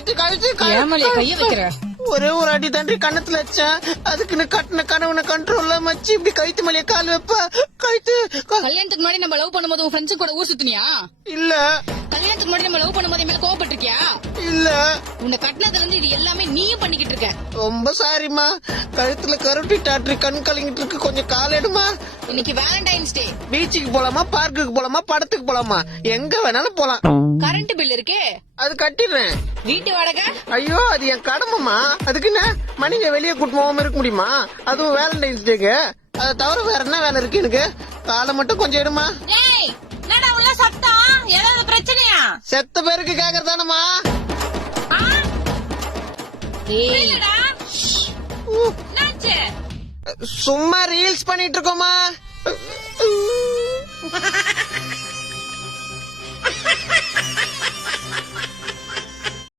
ஏமாலியா கைய வைக்கிற? ஒரே ஒரு அடி தாண்டி கண்ணத்துல வச்சேன். அதுக்குன்னு கட்டின கனவுன கண்ட்ரோல்ல மச்சி இப்படி கழுத்து மேலே கால் வைப்ப. கழுத்து கல்யாணத்துக்கு முன்னாடி நம்ம லவ் பண்ணும்போது உன் ஃப்ரெண்ட்ஸ் கூட ஊர் சுத்தினியா? இல்ல. கல்யாணத்துக்கு முன்னாடி நம்ம லவ் பண்ணும்போது மேல கோவப்பட்டிருக்கியா? இல்ல. உன்னை கட்டினதுல இருந்து இது எல்லாமே நீயும் பண்ணிக்கிட்டு இருக்க. ரொம்ப சாரிமா. கழுத்துல கருட்டி டாக்டர் கண் கலங்கிட்டு இருக்கு. கொஞ்சம் கால் எடுமா. இன்னைக்கு வேலண்டைன்ஸ் டே. பீச்சுக்கு போலாமா, பார்க்குக்கு போலாமா, படத்துக்கு போலாமா, எங்க வேணாலும் போலாம். கரண்ட் பில் இருக்கே அது கட்டிடுறேன். வீட்டு வாடகை? ஐயோ அது என் கடமைமா. அதுக்கு என்ன மணிங்க வெளியே கூட்டு போகாம இருக்க முடியுமா? அதுவும் வேலண்டைன்ஸ் டேக்கு. அதை தவிர வேற என்ன வேலை இருக்கு எனக்கு? காலை மட்டும் கொஞ்சம் எடுமா. என்னடா உள்ள சத்தம்? ஏதாவது பிரச்சனையா? செத்த பேருக்கு கேக்குறதானமா? என்னாச்சு? சும்மா ரீல்ஸ் பண்ணிட்டு இருக்கோமா.